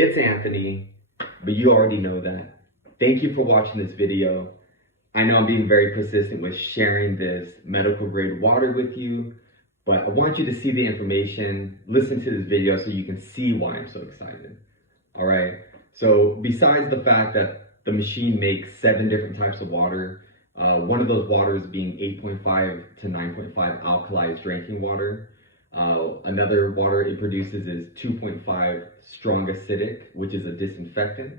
It's Anthony, but you already know that. Thank you for watching this video. I know I'm being very persistent with sharing this medical grade water with you, but I want you to see the information, listen to this video so you can see why I'm so excited. All right, so besides the fact that the machine makes 7 different types of water, one of those waters being 8.5 to 9.5 alkalized drinking water. Another water it produces is 2.5 strong acidic, which is a disinfectant.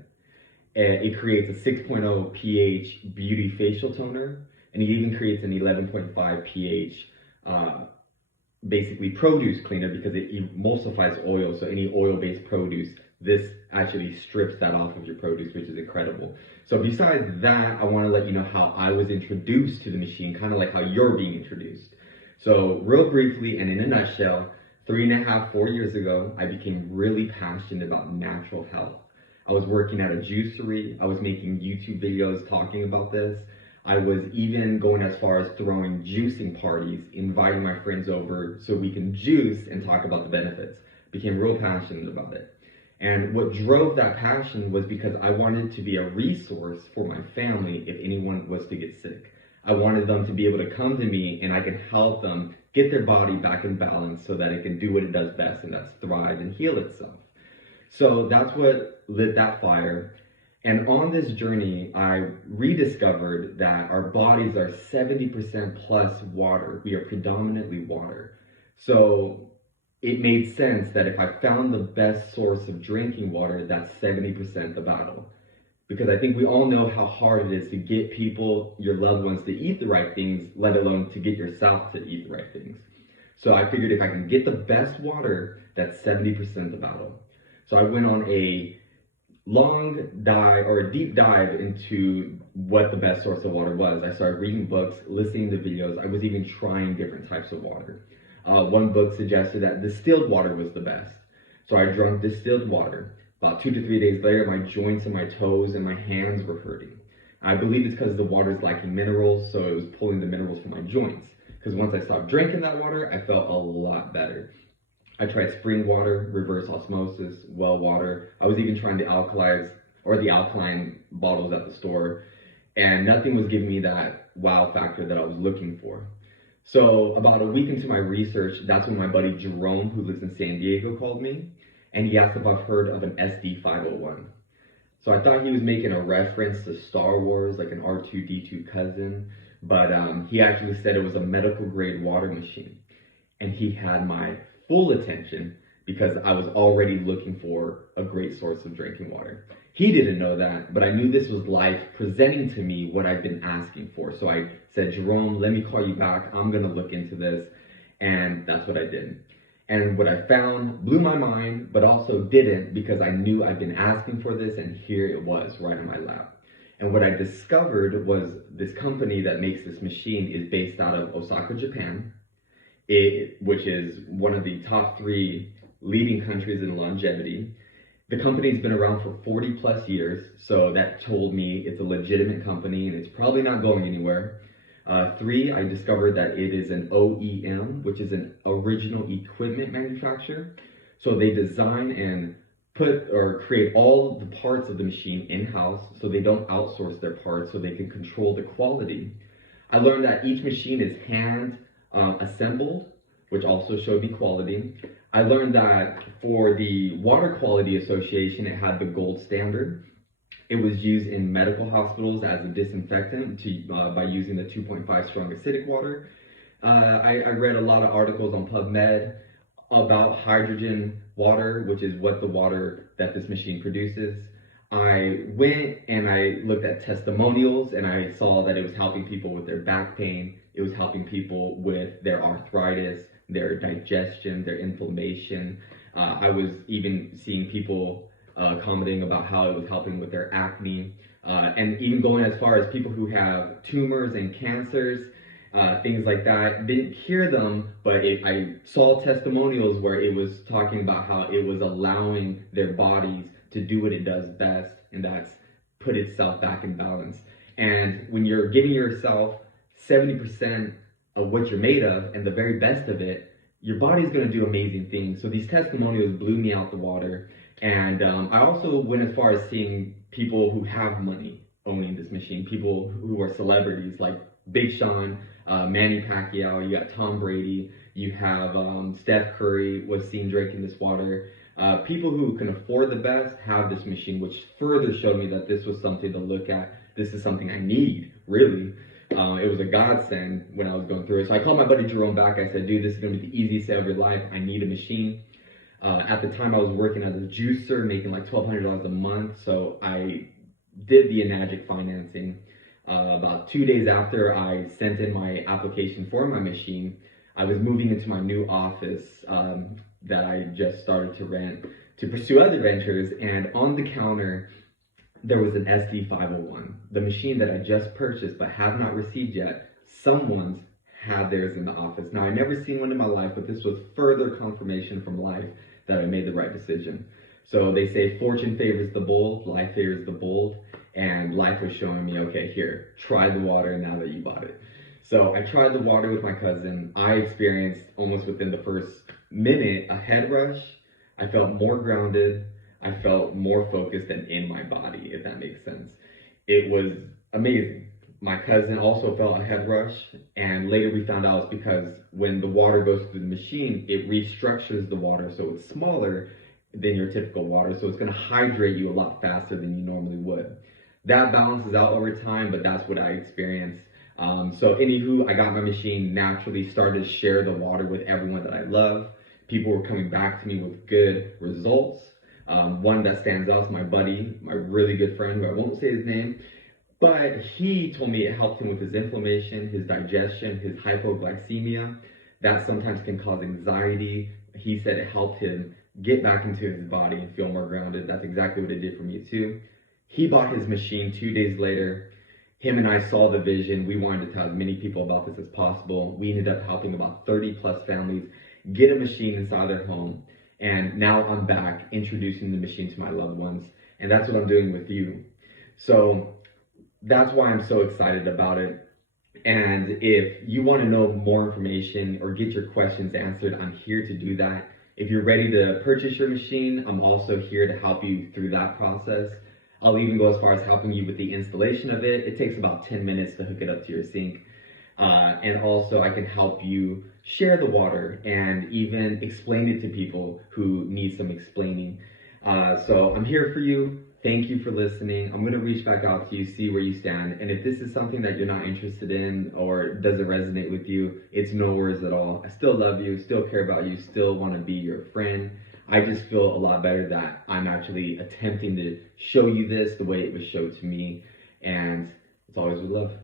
It creates a 6.0 pH beauty facial toner, and it even creates an 11.5 pH basically produce cleaner because it emulsifies oil. So any oil-based produce, this actually strips that off of your produce, which is incredible. So besides that, I want to let you know how I was introduced to the machine, kind of like how you're being introduced. So real briefly and in a nutshell, 3.5, 4 years ago, I became really passionate about natural health. I was working at a juicery. I was making YouTube videos talking about this. I was even going as far as throwing juicing parties, inviting my friends over so we can juice and talk about the benefits. Became real passionate about it. And what drove that passion was because I wanted to be a resource for my family if anyone was to get sick. I wanted them to be able to come to me and I could help them get their body back in balance so that it can do what it does best, and that's thrive and heal itself. So that's what lit that fire. And on this journey, I rediscovered that our bodies are 70% plus water. We are predominantly water. So it made sense that if I found the best source of drinking water, that's 70% the battle. Because I think we all know how hard it is to get people, your loved ones, to eat the right things, let alone to get yourself to eat the right things. So I figured if I can get the best water, that's 70% the battle. So I went on a long dive or a deep dive into what the best source of water was. I started reading books, listening to videos. I was even trying different types of water. One book suggested that distilled water was the best. So I drank distilled water. About 2 to 3 days later, my joints and my toes and my hands were hurting. I believe it's because the water is lacking minerals, so it was pulling the minerals from my joints. Because once I stopped drinking that water, I felt a lot better. I tried spring water, reverse osmosis, well water. I was even trying the alkaline bottles at the store, and nothing was giving me that wow factor that I was looking for. So about a week into my research, that's when my buddy Jerome, who lives in San Diego, called me, and he asked if I've heard of an SD501. So I thought he was making a reference to Star Wars, like an R2-D2 cousin, but he actually said it was a medical grade water machine. And he had my full attention because I was already looking for a great source of drinking water. He didn't know that, but I knew this was life presenting to me what I've been asking for. So I said, Jerome, let me call you back. I'm gonna look into this. And that's what I did. And what I found blew my mind, but also didn't, because I knew I'd been asking for this, and here it was right in my lap. And what I discovered was this company that makes this machine is based out of Osaka, Japan, which is one of the top 3 leading countries in longevity. The company's been around for 40 plus years, so that told me it's a legitimate company and it's probably not going anywhere. 3, I discovered that it is an OEM, which is an original equipment manufacturer. So they design and put or create all of the parts of the machine in-house, so they don't outsource their parts, so they can control the quality. I learned that each machine is hand assembled, which also showed me quality. I learned that for the Water Quality Association, it had the gold standard. It was used in medical hospitals as a disinfectant by using the 2.5 strong acidic water. I read a lot of articles on PubMed about hydrogen water, which is what the water that this machine produces. I went and I looked at testimonials, and I saw that it was helping people with their back pain. It was helping people with their arthritis, their digestion, their inflammation. I was even seeing people commenting about how it was helping with their acne, and even going as far as people who have tumors and cancers, things like that. Didn't cure them, but I saw testimonials where it was talking about how it was allowing their bodies to do what it does best, and that's put itself back in balance. And when you're giving yourself 70% of what you're made of and the very best of it, your body's going to do amazing things. So these testimonials blew me out the water, And I also went as far as seeing people who have money owning this machine, people who are celebrities like Big Sean, Manny Pacquiao, you got Tom Brady, you have Steph Curry was seen drinking this water. People who can afford the best have this machine, which further showed me that this was something to look at. This is something I need, really. It was a godsend when I was going through it. So I called my buddy Jerome back. I said, dude, this is going to be the easiest day of your life. I need a machine. At the time, I was working as a juicer, making like $1,200 a month. So I did the Enagic financing. About 2 days after I sent in my application for my machine, I was moving into my new office that I just started to rent to pursue other ventures. And on the counter, there was an SD501, the machine that I just purchased but have not received yet. Someone's had theirs in the office. Now, I never seen one in my life, but this was further confirmation from life that I made the right decision. So they say fortune favors the bold, life favors the bold, and life was showing me, okay, here, try the water now that you bought it. So I tried the water with my cousin. I experienced almost within the first minute a head rush. I felt more grounded. I felt more focused and in my body, if that makes sense. It was amazing. My cousin also felt a head rush, and later we found out it's because when the water goes through the machine, it restructures the water so it's smaller than your typical water, so it's going to hydrate you a lot faster than you normally would. That balances out over time, but that's what I experienced. So anywho, I got my machine, naturally started to share the water with everyone that I love. People were coming back to me with good results. One that stands out is my buddy, my really good friend, who I won't say his name, but he told me it helped him with his inflammation, his digestion, his hypoglycemia. That sometimes can cause anxiety. He said it helped him get back into his body and feel more grounded. That's exactly what it did for me too. He bought his machine 2 days later. Him and I saw the vision. We wanted to tell as many people about this as possible. We ended up helping about 30 plus families get a machine inside their home. And now I'm back introducing the machine to my loved ones. And that's what I'm doing with you. So that's why I'm so excited about it. And if you want to know more information or get your questions answered, I'm here to do that. If you're ready to purchase your machine, I'm also here to help you through that process. I'll even go as far as helping you with the installation of it. It takes about 10 minutes to hook it up to your sink. And also I can help you share the water and even explain it to people who need some explaining. So I'm here for you. Thank you for listening. I'm going to reach back out to you, see where you stand. And if this is something that you're not interested in or doesn't resonate with you, it's no worries at all. I still love you, still care about you, still want to be your friend. I just feel a lot better that I'm actually attempting to show you this the way it was showed to me. And it's always with love.